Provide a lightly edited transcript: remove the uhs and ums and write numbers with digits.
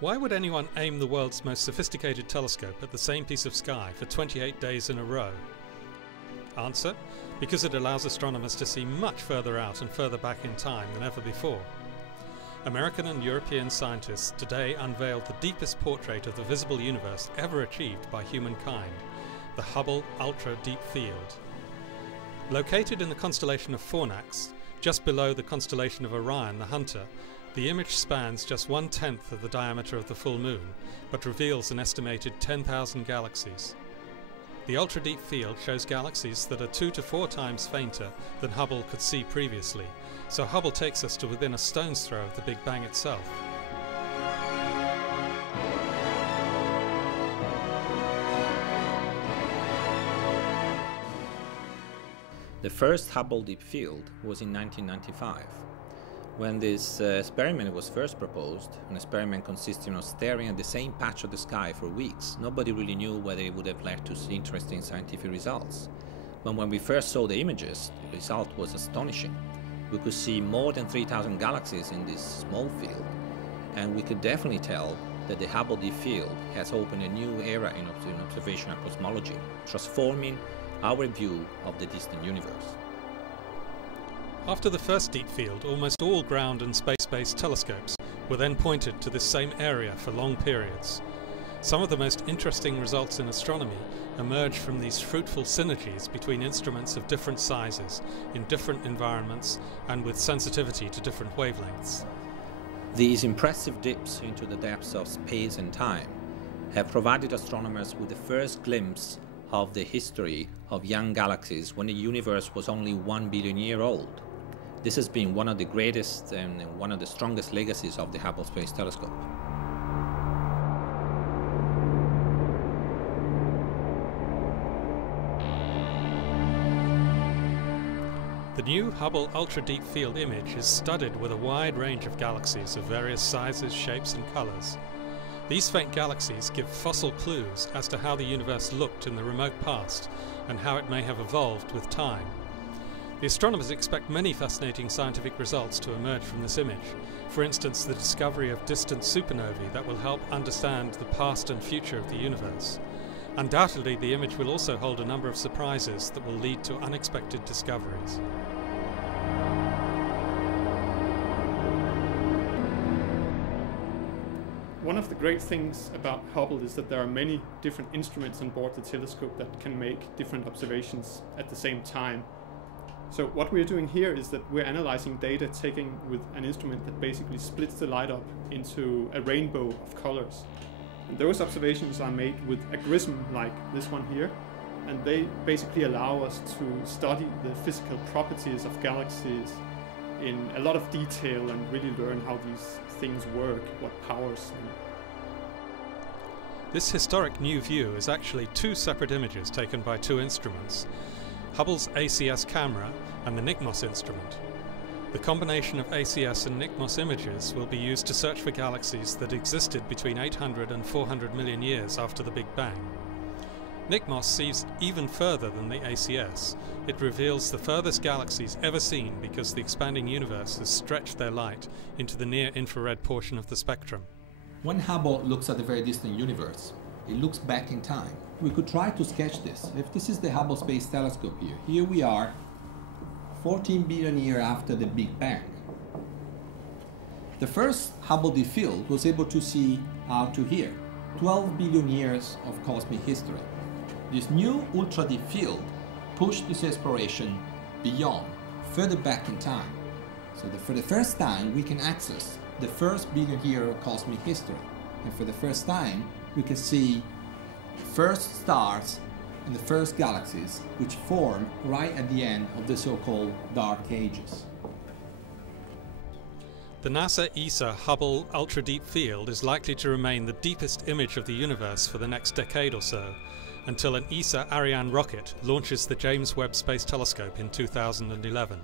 Why would anyone aim the world's most sophisticated telescope at the same piece of sky for 28 days in a row? Answer: because it allows astronomers to see much further out and further back in time than ever before. American and European scientists today unveiled the deepest portrait of the visible universe ever achieved by humankind, the Hubble Ultra Deep Field. Located in the constellation of Fornax, just below the constellation of Orion the Hunter, the image spans just 1/10 of the diameter of the full moon, but reveals an estimated 10,000 galaxies. The ultra-deep field shows galaxies that are 2 to 4 times fainter than Hubble could see previously, so Hubble takes us to within a stone's throw of the Big Bang itself. The first Hubble Deep Field was in 1995. When this experiment was first proposed, an experiment consisting of staring at the same patch of the sky for weeks, nobody really knew whether it would have led to interesting scientific results. But when we first saw the images, the result was astonishing. We could see more than 3,000 galaxies in this small field, and we could definitely tell that the Hubble Deep Field has opened a new era in observational cosmology, transforming our view of the distant universe. After the first deep field, almost all ground and space-based telescopes were then pointed to this same area for long periods. Some of the most interesting results in astronomy emerge from these fruitful synergies between instruments of different sizes, in different environments, and with sensitivity to different wavelengths. These impressive dips into the depths of space and time have provided astronomers with the first glimpse of the history of young galaxies when the universe was only 1 billion years old. This has been one of the greatest and one of the strongest legacies of the Hubble Space Telescope. The new Hubble Ultra Deep Field image is studded with a wide range of galaxies of various sizes, shapes and colours. These faint galaxies give fossil clues as to how the universe looked in the remote past and how it may have evolved with time. The astronomers expect many fascinating scientific results to emerge from this image. For instance, the discovery of distant supernovae that will help understand the past and future of the universe. Undoubtedly, the image will also hold a number of surprises that will lead to unexpected discoveries. One of the great things about Hubble is that there are many different instruments on board the telescope that can make different observations at the same time. So what we're doing here is that we're analyzing data taken with an instrument that basically splits the light up into a rainbow of colors. And those observations are made with a prism like this one here, and they basically allow us to study the physical properties of galaxies in a lot of detail and really learn how these things work, what powers them. This historic new view is actually 2 separate images taken by 2 instruments: Hubble's ACS camera and the NICMOS instrument. The combination of ACS and NICMOS images will be used to search for galaxies that existed between 800 and 400 million years after the Big Bang. NICMOS sees even further than the ACS. It reveals the furthest galaxies ever seen because the expanding universe has stretched their light into the near-infrared portion of the spectrum. When Hubble looks at the very distant universe, it looks back in time. We could try to sketch this. If this is the Hubble Space Telescope here we are 14 billion years after the Big Bang. The first Hubble Deep Field was able to see out to here, 12 billion years of cosmic history. This new ultra deep field pushed this exploration beyond, further back in time. So for the first time we can access the first billion year of cosmic history. And for the first time we can see first stars and the first galaxies which form right at the end of the so-called Dark Ages. The NASA ESA Hubble Ultra Deep Field is likely to remain the deepest image of the universe for the next decade or so, until an ESA Ariane rocket launches the James Webb Space Telescope in 2011.